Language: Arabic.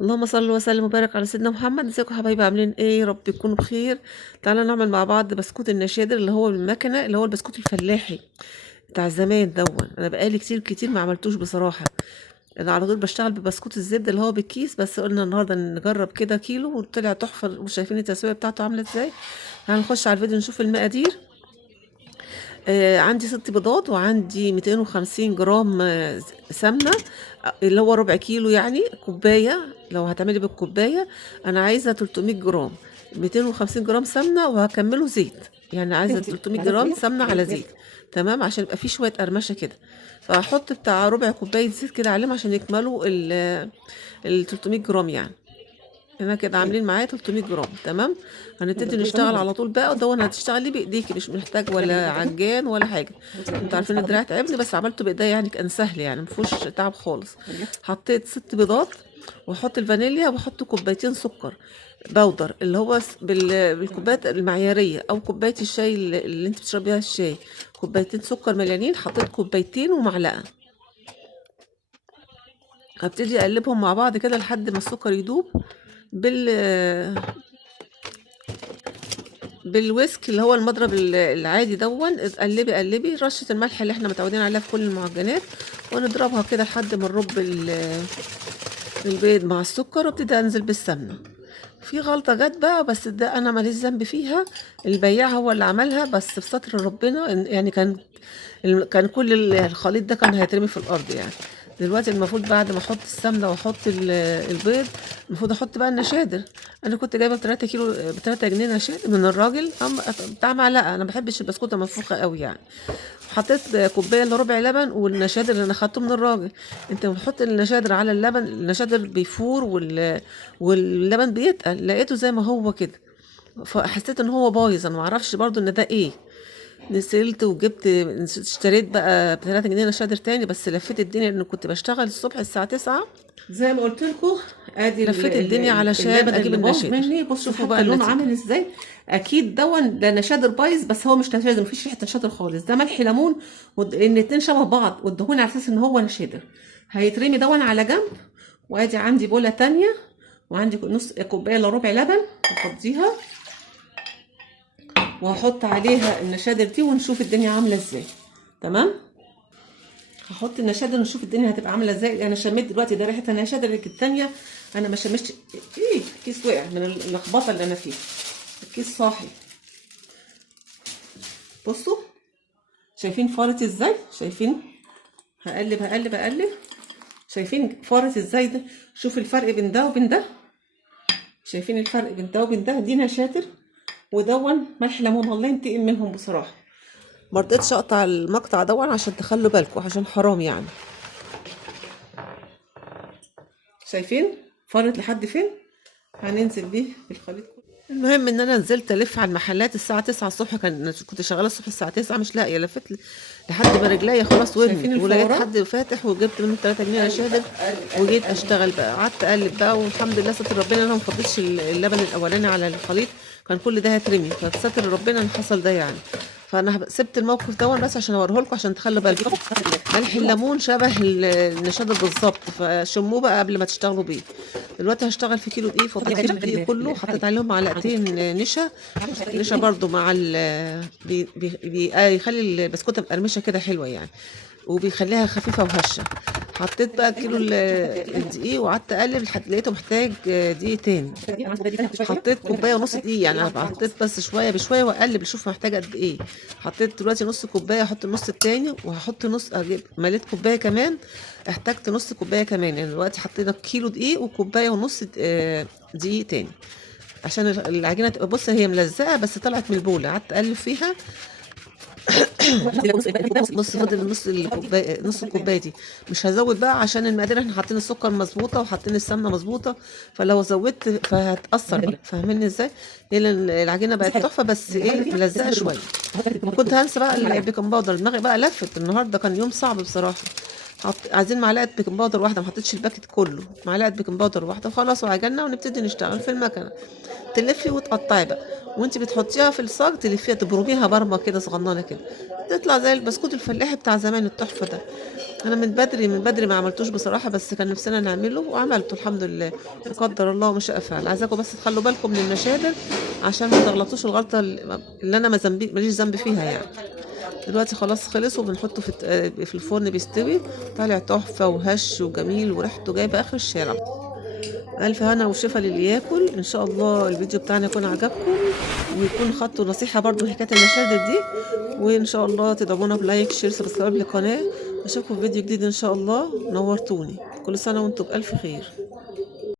اللهم صل وسلم وبارك على سيدنا محمد. ازيكم يا حبايبي؟ عاملين ايه؟ يا رب تكونوا بخير. تعالى نعمل مع بعض بسكوت النشادر اللي هو بالمكنه، اللي هو البسكوت الفلاحي بتاع زمان دون. انا بقالي كتير كتير ما عملتوش بصراحه. انا على طول بشتغل ببسكوت الزبده اللي هو بالكيس، بس قلنا النهارده نجرب كده كيلو وطلع تحفه. مش شايفين التسويه بتاعته عامله ازاي؟ هنخش على الفيديو نشوف المقادير. عندي 6 بيضات، وعندي 250 جرام سمنة، اللي هو ربع كيلو يعني كوباية. لو هتعملي بالكوباية أنا عايزة 300 جرام. 250 جرام سمنة وهكمله زيت، يعني عايزة 300 جرام سمنة على زيت. تمام، عشان يبقى فيه شوية قرمشة كده. فهحط بتاع ربع كوباية زيت كده عليهم عشان يكملوا ال 300 جرام يعني. هنا كده عاملين معايا 300 جرام. تمام، هنبتدي نشتغل على طول بقى. ودون هتشتغلي بايديكي، مش محتاج ولا عجان ولا حاجه. انتوا عارفين الدراع تعبني، بس عملته بايديا يعني كان سهل، يعني مفيهوش تعب خالص. حطيت 6 بيضات، واحط الفانيليا، واحط كوبايتين سكر بودر، اللي هو بالكوبايات المعياريه، او كوبايه الشاي اللي انت بتشربي بيها الشاي. كوبايتين سكر مليانين، حطيت كوبايتين ومعلقه. هبتدي اقلبهم مع بعض كده لحد ما السكر يدوب بال بالويسك، اللي هو المضرب العادي دون. قلبي قلبي رشة الملح اللي احنا متعودين عليها في كل المعجنات، ونضربها كده لحد ما نرب البيض مع السكر، وابتدي انزل بالسمنة. في غلطة جت بقى، بس ده انا ماليش ذنب فيها، البياع هو اللي عملها، بس بستر ربنا يعني كان كل الخليط ده كان هيترمي في الارض يعني. دلوقتي المفروض بعد ما احط السمنه واحط البيض، المفروض احط بقى النشادر. انا كنت جايبه ب 3 كيلو، ب 3 جنيه نشادر من الراجل، بتاع معلقه. انا ما بحبش البسكوته منفوخه قوي يعني. حطيت كوبايه الا ربع لبن، والنشادر اللي انا اخدته من الراجل. انت بتحط النشادر على اللبن، النشادر بيفور واللبن بيتقل. لقيته زي ما هو كده، فحسيت ان هو بايظ. انا ما اعرفش برضو ان ده ايه. نزلت وجبت، اشتريت بقى ب 3 جنيه نشادر تاني، بس لفيت الدنيا لان كنت بشتغل الصبح الساعه 9. زي ما قلت لكم، ادي لفيت الدنيا علشان اللبن اجيب اللي باظ النشادر. مني. بصوا شوفوا بقى حتى لونه النتيجه. عامل ازاي. اكيد ده نشادر بايظ، بس هو مش نشادر، مفيش ريحه نشادر خالص. ده ملح ليمون، الاتنين شبه بعض، والدهون على اساس ان هو نشادر. هيترمي على جنب. وادي عندي بوله تانية، وعندي نص كوبايه الا ربع لبن هفضيها، وهحط عليها النشادر دي ونشوف الدنيا عامله ازاي. تمام، هحط النشادر ونشوف الدنيا هتبقى عامله ازاي. انا شميت دلوقتي ده ريحه النشادر التانية. انا ما شميتش. ايه، الكيس وقع من اللخبطه اللي انا فيها. الكيس صاحي. بصوا، شايفين فارت ازاي؟ شايفين؟ هقلب هقلب هقلب. شايفين فارت ازاي ده؟ شوف الفرق بين ده وبين ده. شايفين الفرق بين ده وبين ده؟ دي نشادر، ودون ملح ليمون. الله ينتقم منهم بصراحه. مرضتش اقطع المقطع دون عشان تخلوا بالكم، عشان حرام يعني. شايفين فرت لحد فين؟ هننزل بيه بالخليط كله. المهم ان انا نزلت الف على المحلات الساعه 9 الصبح. كنت شغاله الصبح الساعه 9 مش لاقيه. لفت لحد ما رجليا خلاص شايفين ورمت، ولقيت الفورات؟ حد فاتح وجبت منه 3 جنيه نشادر. وجيت اشتغل بقى، قعدت اقلب بقى، والحمد لله ستر ربنا ان انا ما فضيتش اللبن الاولاني على الخليط. كان كل ده هيترمي، فستر ربنا ان حصل ده يعني. فانا سبت الموقف ده بس عشان اوريه لكم، عشان تخلوا بالكم. ملح الليمون شبه النشادر بالظبط، فشموه بقى قبل ما تشتغلوا بيه. دلوقتي هشتغل في كيلو دقيق، فضيت كيلو دقيق كله، حطيت عليهم معلقتين نشا. نشا برضو مع بيخلي البسكوته مقرمشه كده حلوه يعني، وبيخليها خفيفه وهشه. حطيت بقى كيلو الدقيق، وقعدت اقلب لحد لقيته محتاج دقيق تاني. حطيت كوبايه ونص دقيق يعني. أنا حطيت بس شويه بشويه واقلب اشوف محتاجه قد ايه. حطيت دلوقتي نص كوبايه، احط النص التاني، وهحط نص، اجيب مليت كوبايه كمان، احتجت نص كوبايه كمان. يعني دلوقتي حطينا كيلو دقيق وكوبايه ونص دقيق تاني، عشان العجينه تبقى، بص هي ملزقه بس طلعت من البوله. قعدت اقلب فيها. بص فاضل نص الكوبايه دي. مش هزود بقى عشان المقادير احنا حاطين السكر مظبوطه وحاطين السمنه مظبوطه، فلو زودت فهتاثر. فاهميني ازاي؟ هي العجينه بقت تحفه، بس ايه، ملزقه شويه. كنت هنسى بقى البيكنج باودر، دماغي بقى لفت. النهارده كان يوم صعب بصراحه. عايزين معلقه بيكنج باودر واحده، ما حطيتش الباكت كله. معلقه بيكنج باودر واحده وخلاص، وعجلنا ونبتدي نشتغل في المكنه. تلفي وتقطعي بقى، وانت بتحطيها في الصاج تلفيها، تبرميها برمه كده صغننه كده، تطلع زي البسكوت الفلاحي بتاع زمان التحفه ده. انا من بدري ما عملتوش بصراحه، بس كان نفسنا نعمله وعملته الحمد لله. قدر الله وما شاء فعل. عايزاكم بس تخلوا بالكم من المشادر عشان ما تغلطوش الغلطه اللي انا ماليش ذنب فيها يعني. دلوقتي خلاص خلص، وبنحطه في الفرن بيستوي. طالع تحفه وهش وجميل وريحته جايبه اخر الشارع. الف هنا وشفا للي ياكل. ان شاء الله الفيديو بتاعنا يكون عجبكم، ويكون خدتوا نصيحه برضو حكايه المشادر دي. وان شاء الله تدعمونا بلايك شير سبسكرايب للقناه. اشوفكم في فيديو جديد ان شاء الله. نورتوني. كل سنه وانتم بالف خير.